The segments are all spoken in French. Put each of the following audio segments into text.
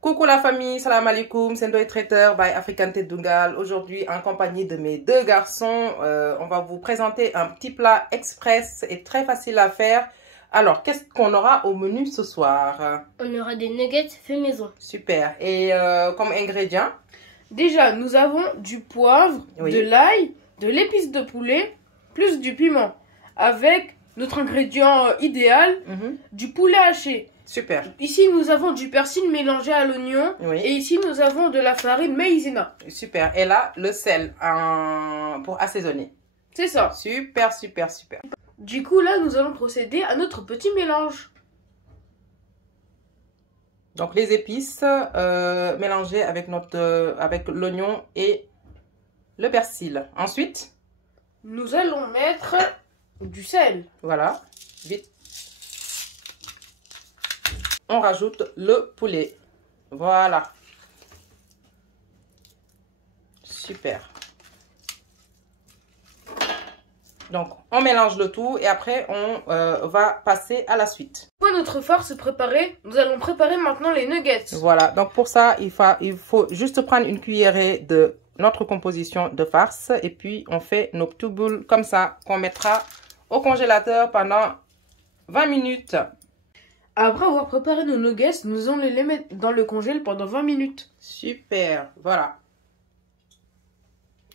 Coucou la famille, salam alaikum, c'est Ndoye Traiteur by African Tête Dungal. Aujourd'hui, en compagnie de mes deux garçons, on va vous présenter un petit plat express et très facile à faire. Alors, qu'est-ce qu'on aura au menu ce soir? On aura des nuggets fait maison. Super. Et comme ingrédients? Déjà, nous avons du poivre, Oui. de l'ail, de l'épice de poulet, plus du piment. Avec notre ingrédient idéal, du poulet haché. Super. Ici, nous avons du persil mélangé à l'oignon. Oui. Et ici, nous avons de la farine maïzena. Super. Et là, le sel pour assaisonner. C'est ça. Super, super, super. Du coup, là, nous allons procéder à notre petit mélange. Donc, les épices mélangées avec avec l'oignon et le persil. Ensuite, Nous allons mettre du sel. voilà, vite. On rajoute le poulet. Voilà. Super. Donc, on mélange le tout et après, on va passer à la suite. Pour notre farce préparée, nous allons préparer maintenant les nuggets. Voilà. Donc, pour ça, il faut juste prendre une cuillerée de notre composition de farce. Et puis, on fait nos petites boules comme ça qu'on mettra au congélateur pendant 20 minutes. Après avoir préparé nos nuggets, nous allons les mettre dans le congèle pendant 20 minutes. Super. Voilà.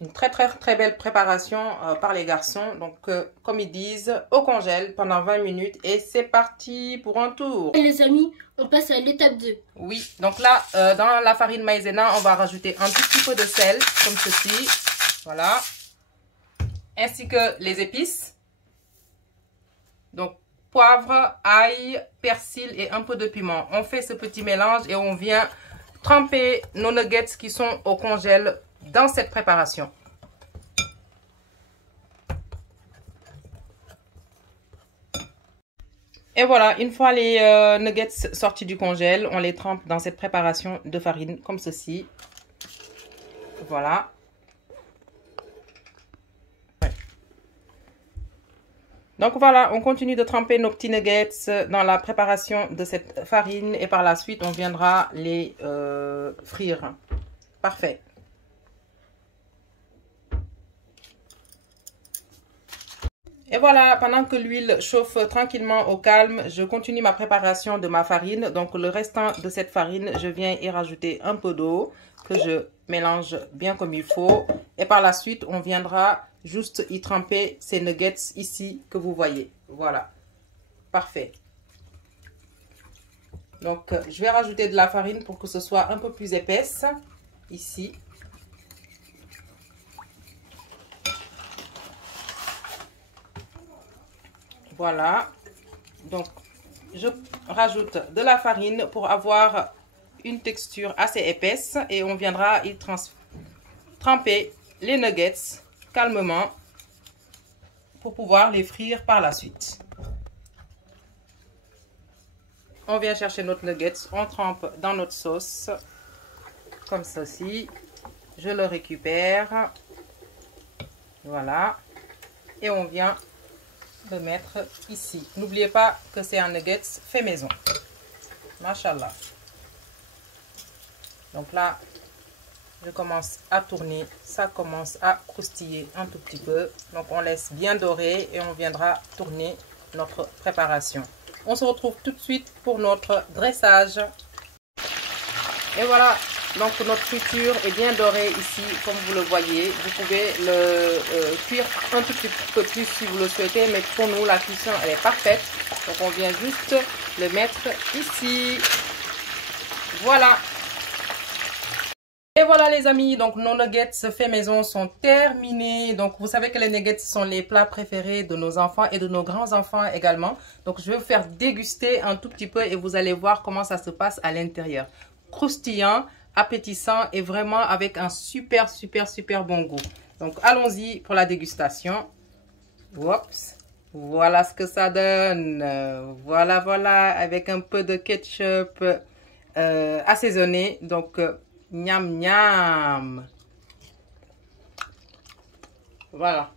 Une très très très belle préparation par les garçons. Donc, comme ils disent, au congèle pendant 20 minutes. Et c'est parti pour un tour. Et les amis, on passe à l'étape 2. Oui, donc là, dans la farine maïzena, on va rajouter un tout petit peu de sel, comme ceci. Voilà. Ainsi que les épices. Donc, poivre, ail, persil et un peu de piment. On fait ce petit mélange et on vient tremper nos nuggets qui sont au congèle dans cette préparation. Et voilà, une fois les nuggets sortis du congèle, on les trempe dans cette préparation de farine comme ceci. Voilà. Ouais. Donc voilà, on continue de tremper nos petits nuggets dans la préparation de cette farine et par la suite, on viendra les frire. Parfait. Et voilà, pendant que l'huile chauffe tranquillement au calme, je continue ma préparation de ma farine. Donc le restant de cette farine, je viens y rajouter un peu d'eau que je mélange bien comme il faut. Et par la suite, on viendra juste y tremper ces nuggets ici que vous voyez. Voilà, parfait. Donc je vais rajouter de la farine pour que ce soit un peu plus épaisse ici. Voilà, donc je rajoute de la farine pour avoir une texture assez épaisse et on viendra y tremper les nuggets calmement pour pouvoir les frire par la suite. On vient chercher notre nuggets, on trempe dans notre sauce comme ceci. Je le récupère, voilà, et on vient le mettre ici. N'oubliez pas que c'est un nuggets fait maison. Machallah. Donc là, je commence à tourner. Ça commence à croustiller un tout petit peu. Donc on laisse bien dorer et on viendra tourner notre préparation. On se retrouve tout de suite pour notre dressage. Et voilà. Donc notre friture est bien dorée ici, comme vous le voyez. Vous pouvez le cuire un tout petit peu plus si vous le souhaitez, mais pour nous, la cuisson, elle est parfaite. Donc on vient juste le mettre ici. Voilà. Et voilà les amis, donc nos nuggets faits maison sont terminés. Donc vous savez que les nuggets sont les plats préférés de nos enfants et de nos grands-enfants également. Donc je vais vous faire déguster un tout petit peu et vous allez voir comment ça se passe à l'intérieur. Croustillant, appétissant et vraiment avec un super bon goût. Donc allons-y pour la dégustation. Oups. Voilà ce que ça donne. Voilà, avec un peu de ketchup assaisonné. Donc miam miam. Voilà.